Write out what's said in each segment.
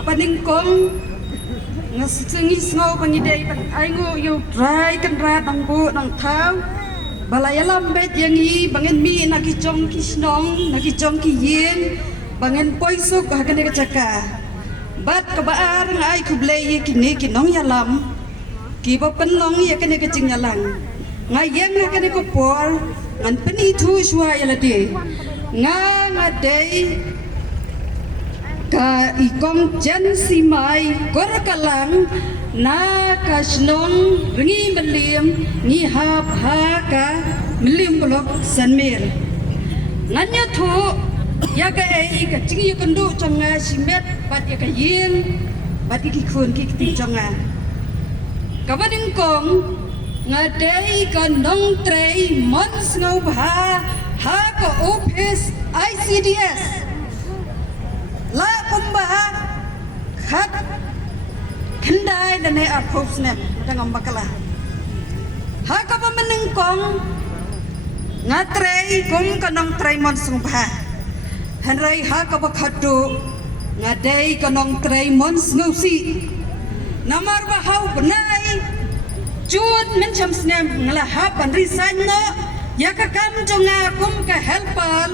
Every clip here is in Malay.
kapaning kong ngasengis ngau pangidai pan aingo yo dry kan rat nang bu nang thau balaya lambet yang i bangen mi nakijong kisnong nakijong ki yin bangen poisuk hakane kacaka bat kabaar ngai kublei kini kinong yalam ki ba penlong ya kane kacing yalang ngai yang hakane ko por ngan peni thu shwa yalade ngadei ka ikong jan simai korakalang na kasnong ringi melim ni hap ha ka melim blok sanmir nganya thu ya ka ei ka chingi kandu chonga simet bat ya ka yin bat iki khun ki ti chonga ka bading kong ngadei ka nong trei mons ngau bha ha ka office ICDS la kumba khat kendai dan ne approach ne dengan bakala ha ka pa meneng kong ngatrei kum kanong trei mons ngau bha hanrai ha ka ba khatu ngadei kanong trei mons ngau si namar ba hau benai Jud mencam snem ngala hapan resign no ya ka kam jonga kum ka helper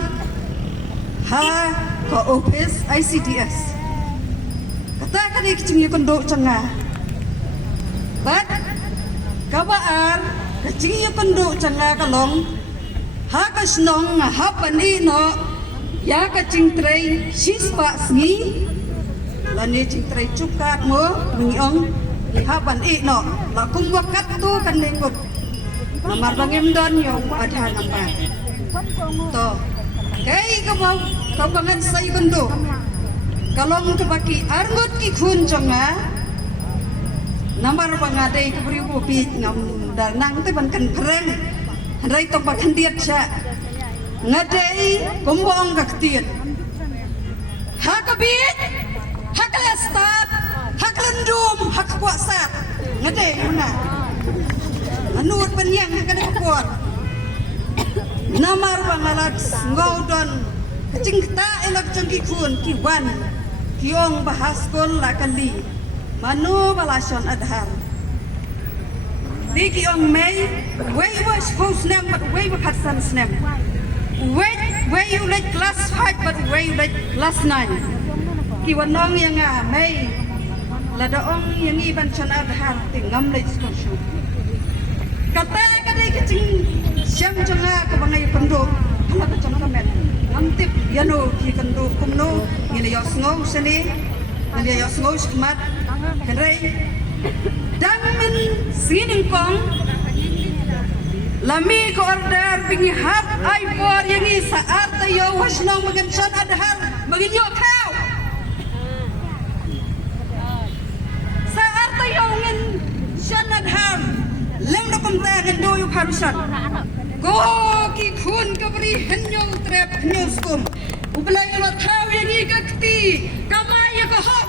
ha ka office ICDS kata ka dik chingi kondo changa bat kabaar ka chingi kondo changa kalong ha ka snong hapan ni no ya ka chingtrei sispa sngi lani chingtrei chukat mo ngiong haban no la kum wakat tu kan lengkot namar bangem don yo adha nambar to kai ka bau ka bangan sai kondo kalong ka baki arngot ki khun chonga namar bangade ka bri bo pi ngam dal nang te ban kan preng rai to bakan diat cha ngadei kumbong ka ktiet ha ka bi ha ka start hak lendum hak kuasat ngade mana anut penyang kada kuat namar bangalat ngaudon kecing ta elak jengki kun ki wan kiong bahas kon lakali manu balason adhar di kiong mei way was host nem but way was hatsan snem way you like class 5 but way you like class 9 ki wanong yang mei lada ong yang iban chan adhar tingam le skoshu kata kadai kecing siam jonga ka bangai pendo hala ka chama kamet ngantip yano ki kendo kumno ngile yos ngau seni ngile yos ngau skmat henrei damen sining kong lami ko order bingi hap ai por yang i saat tayo wasnong magan chan adhar magin yo kau yongin shanad ham lem na kumta ngendo yu parusan go ki khun kabri henyo trep henyo skum ublay lo thaw yangi kakti kamay ka hop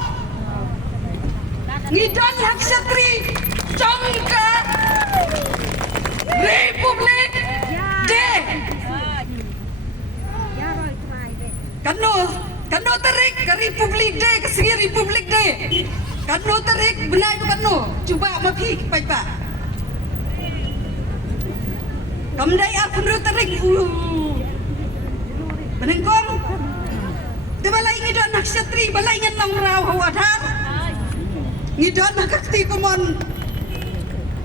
ngidan laksatri chongka republic day kano tarik ka republic day ka sige republic day kanu tarik benai kanu cuba mapi pak kamdai aku tarik benengkong de balai ngidon naksatri balai ngan lang raw hawadar ngidon nakakti kumon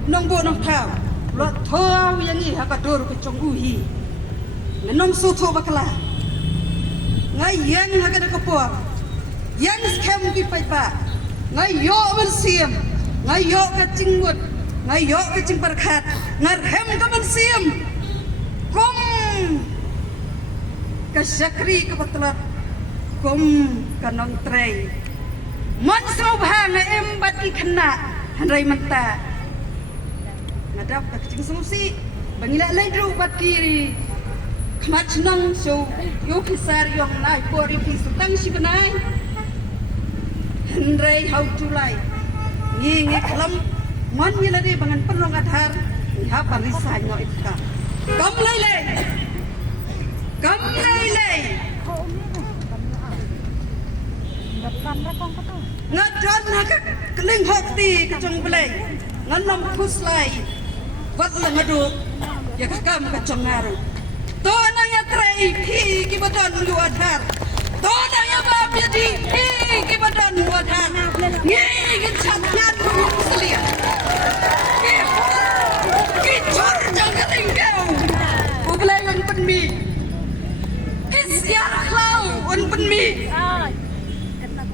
nongbo nong thau lo thau yangi hakadur ke chonguhi nanom sutho bakla ngai yang hakada kapor yang scam ki pak ngai yo bersiam ngai yo kacing wut ngai yo kacing perkat ngarhem ka bersiam kum kasakri ka patlat kum kanong trei mon sro bha na embat ki khna hanrai manta ngadap ka kacing susi bangila lai dru bat kiri khmat nang so yo kisar yong nai por yo kisutang si banai Henry how to lie ngi kelam mon ni ladi bangan penong adhar ha parisan no ikka kam lai ngadon hak keling hokti kecong belai nganom kuslai wat ngadu ya kakam kecong ngaru to nanya trai pi kibadan lu adhar to nanya bab jadi pi kibadan lu adhar ngi gin chatnyan lu kuslia ki chor jang keling kau belai ngan penmi Isyar klau un penmi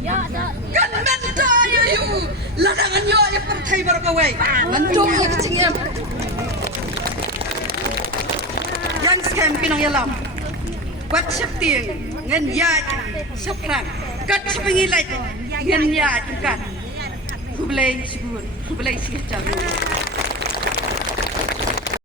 kan menta yu ladangan yo ya pertai barakawai ngandong ya kecing em yang scam pinang yalam buat septing ngan ya seprang kat sepingilai ngan ya kan kubelai sibun kubelai sikap